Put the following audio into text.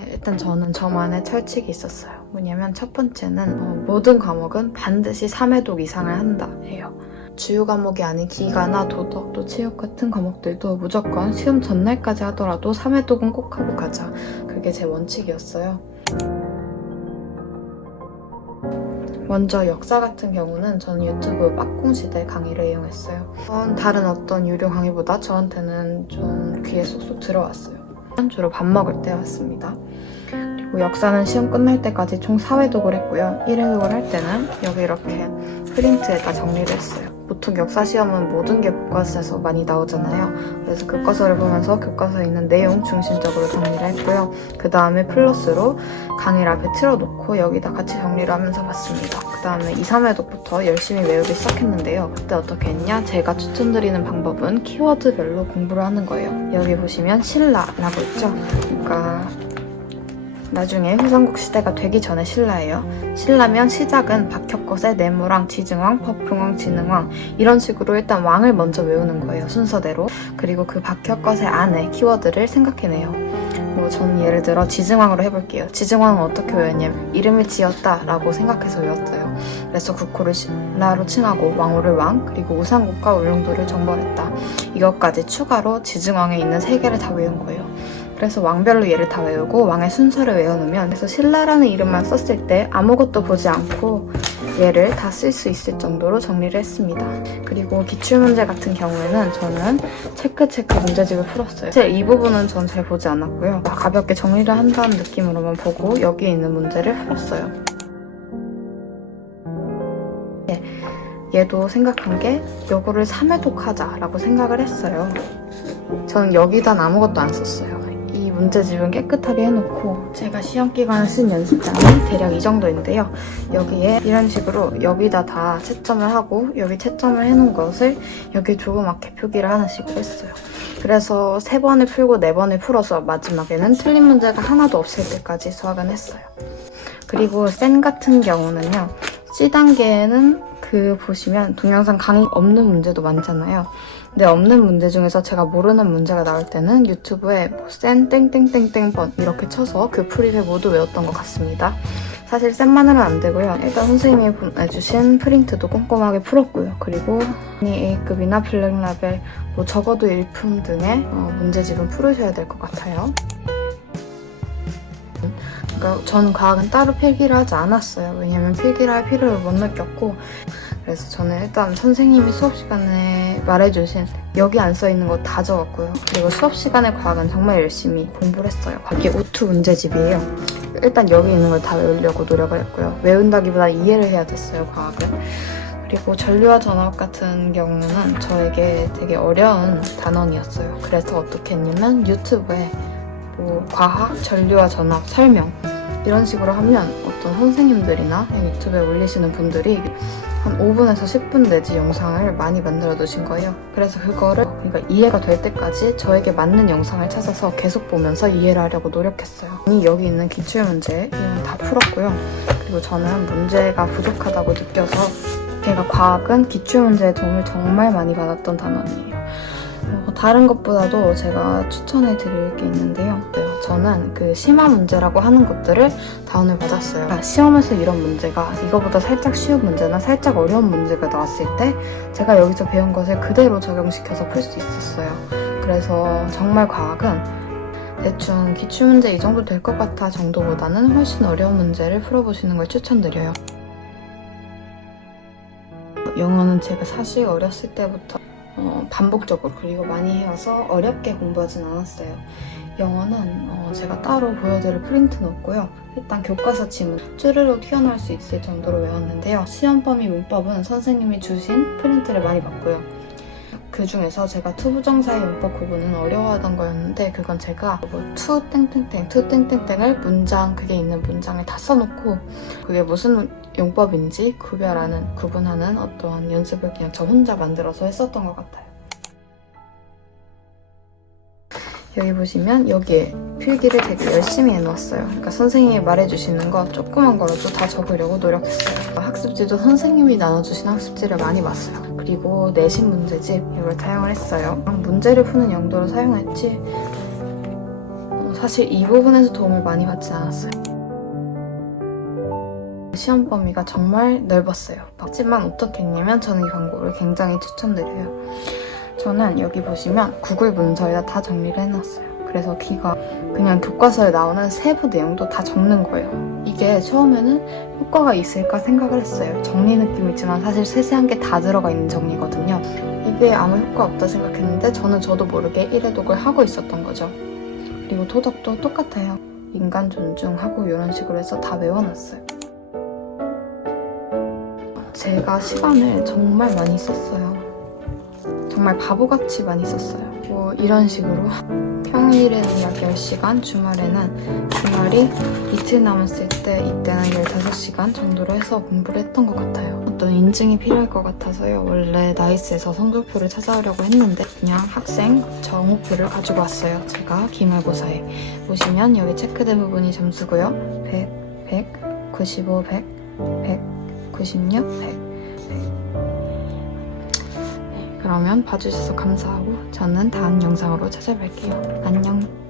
일단 저는 저만의 철칙이 있었어요. 뭐냐면 첫 번째는 모든 과목은 반드시 3회독 이상을 한다 예요. 주요 과목이 아닌 기가나 도덕, 또 체육 같은 과목들도 무조건 시험 전날까지 하더라도 3회독은 꼭 하고 가자. 그게 제 원칙이었어요. 먼저 역사 같은 경우는 저는 유튜브 빡공시대 강의를 이용했어요. 다른 어떤 유료 강의보다 저한테는 좀 귀에 쏙쏙 들어왔어요. 주로 밥 먹을 때 왔습니다. 그리고 역사는 시험 끝날 때까지 총 4회독을 했고요. 1회독을 할 때는 여기 이렇게 프린트에다 정리를 했어요. 보통 역사 시험은 모든 게 교과서에서 많이 나오잖아요. 그래서 교과서를 보면서 교과서에 있는 내용 중심적으로 정리를 했고요. 그 다음에 플러스로 강의를 앞에 틀어놓고 여기다 같이 정리를 하면서 봤습니다. 그 다음에 2, 3회독부터 열심히 외우기 시작했는데요. 그때 어떻게 했냐? 제가 추천드리는 방법은 키워드별로 공부를 하는 거예요. 여기 보시면 신라라고 있죠? 그러니까 나중에 후삼국 시대가 되기 전에 신라예요. 신라면 시작은 박혁거세, 내무왕, 지증왕, 법흥왕, 진흥왕 이런 식으로 일단 왕을 먼저 외우는 거예요. 순서대로. 그리고 그 박혁거세 안에 키워드를 생각해내요. 그리고 저는 예를 들어 지증왕으로 해볼게요. 지증왕은 어떻게 외웠냐면 이름을 지었다 라고 생각해서 외웠어요. 그래서 국호를 신라로 칭하고 왕후를 왕, 그리고 우상국과 울릉도를 정벌했다. 이것까지 추가로 지증왕에 있는 3개를 다 외운 거예요. 그래서 왕별로 얘를 다 외우고 왕의 순서를 외워놓으면 그래서 신라라는 이름만 썼을 때 아무것도 보지 않고 얘를 다 쓸 수 있을 정도로 정리를 했습니다. 그리고 기출문제 같은 경우에는 저는 체크 문제집을 풀었어요. 사실 이 부분은 전 잘 보지 않았고요. 가볍게 정리를 한다는 느낌으로만 보고 여기에 있는 문제를 풀었어요. 얘도 생각한 게 요거를 3회독 하자라고 생각을 했어요. 저는 여기단 아무것도 안 썼어요. 이 문제집은 깨끗하게 해놓고 제가 시험 기간에 쓴 연습장이 대략 이 정도인데요. 여기에 이런 식으로 여기다 다 채점을 하고 여기 채점을 해놓은 것을 여기 조그맣게 표기를 하나씩 했어요. 그래서 3번을 풀고 4번을 풀어서 마지막에는 틀린 문제가 하나도 없을 때까지 수학은 했어요. 그리고 센 같은 경우는요. C단계에는 보시면 동영상 강의 없는 문제도 많잖아요. 근데 없는 문제 중에서 제가 모르는 문제가 나올 때는 유튜브에 센 땡땡땡땡번 이렇게 쳐서 그 풀이를 모두 외웠던 것 같습니다. 사실 센만으로는 안 되고요. 일단 선생님이 보내주신 프린트도 꼼꼼하게 풀었고요. 그리고 A급이나 블랙라벨 적어도 1품 등의 문제집은 풀으셔야 될 것 같아요. 그러니까 저는 과학은 따로 필기를 하지 않았어요. 왜냐면 필기를 할 필요를 못 느꼈고 그래서 저는 일단 선생님이 수업 시간에 말해주신 여기 안 써있는 거 다 적었고요. 그리고 수업 시간에 과학은 정말 열심히 공부를 했어요. 이게 오투 문제집이에요. 일단 여기 있는 걸 다 외우려고 노력을 했고요. 외운다기보다 이해를 해야 됐어요, 과학은. 그리고 전류와 전압 같은 경우는 저에게 되게 어려운 단원이었어요. 그래서 어떻게 했냐면 유튜브에 과학, 전류와 전압 설명 이런 식으로 하면 어떤 선생님들이나 유튜브에 올리시는 분들이 한 5분에서 10분 내지 영상을 많이 만들어 두신 거예요. 그래서 그거를 이해가 될 때까지 저에게 맞는 영상을 찾아서 계속 보면서 이해를 하려고 노력했어요. 여기 있는 기출문제 이건 다 풀었고요. 그리고 저는 문제가 부족하다고 느껴서 제가 과학은 기출문제의 도움을 정말 많이 받았던 단원이에요. 다른 것보다도 제가 추천해 드릴 게 있는데요. 저는 그 심화 문제라고 하는 것들을 다운을 받았어요. 시험에서 이런 문제가 이거보다 살짝 쉬운 문제나 살짝 어려운 문제가 나왔을 때 제가 여기서 배운 것을 그대로 적용시켜서 풀 수 있었어요. 그래서 정말 과학은 대충 기출문제 이 정도 될 것 같아 정도보다는 훨씬 어려운 문제를 풀어보시는 걸 추천드려요. 영어는 제가 사실 어렸을 때부터 반복적으로 그리고 많이 해와서 어렵게 공부하진 않았어요. 영어는 제가 따로 보여드릴 프린트는 없고요. 일단 교과서 지문 쭈르륵 튀어나올 수 있을 정도로 외웠는데요. 시험 범위 문법은 선생님이 주신 프린트를 많이 봤고요. 그 중에서 제가 투부정사의 문법 구분은 어려워하던 거였는데 그건 제가 투 땡땡땡 투 땡땡땡을 문장 그게 있는 문장을 다 써놓고 그게 무슨 용법인지 구분하는 어떠한 연습을 그냥 저 혼자 만들어서 했었던 것 같아요. 여기 보시면 여기에 필기를 되게 열심히 해놓았어요. 그러니까 선생님이 말해주시는 거 조그만 거라도 다 적으려고 노력했어요. 학습지도 선생님이 나눠주신 학습지를 많이 봤어요. 그리고 내신 문제집 이걸 사용을 했어요. 문제를 푸는 용도로 사용했지 사실 이 부분에서 도움을 많이 받지 않았어요. 시험 범위가 정말 넓었어요. 하지만 어떻게 했냐면 저는 이 방법을 굉장히 추천드려요. 저는 여기 보시면 구글 문서에다 다 정리를 해놨어요. 그래서 B가 그냥 교과서에 나오는 세부 내용도 다 적는 거예요. 이게 처음에는 효과가 있을까 생각을 했어요. 정리 느낌이지만 사실 세세한 게 다 들어가 있는 정리거든요. 이게 아무 효과 없다 생각했는데 저도 모르게 1회독을 하고 있었던 거죠. 그리고 토덕도 똑같아요. 인간 존중하고 이런 식으로 해서 다 외워놨어요. 제가 시간을 정말 많이 썼어요. 정말 바보같이 많이 썼어요. 뭐 이런 식으로 평일에는 약 10시간, 주말이 이틀 남았을 때 이때는 15시간 정도로 해서 공부를 했던 것 같아요. 어떤 인증이 필요할 것 같아서요. 원래 나이스에서 성적표를 찾아오려고 했는데 그냥 학생 정오표를 가지고 왔어요. 제가 기말고사에. 보시면 여기 체크된 부분이 점수고요. 100, 100, 95, 100, 100, 96, 100. 그러면 봐주셔서 감사하고 저는 다음 영상으로 찾아뵐게요. 안녕.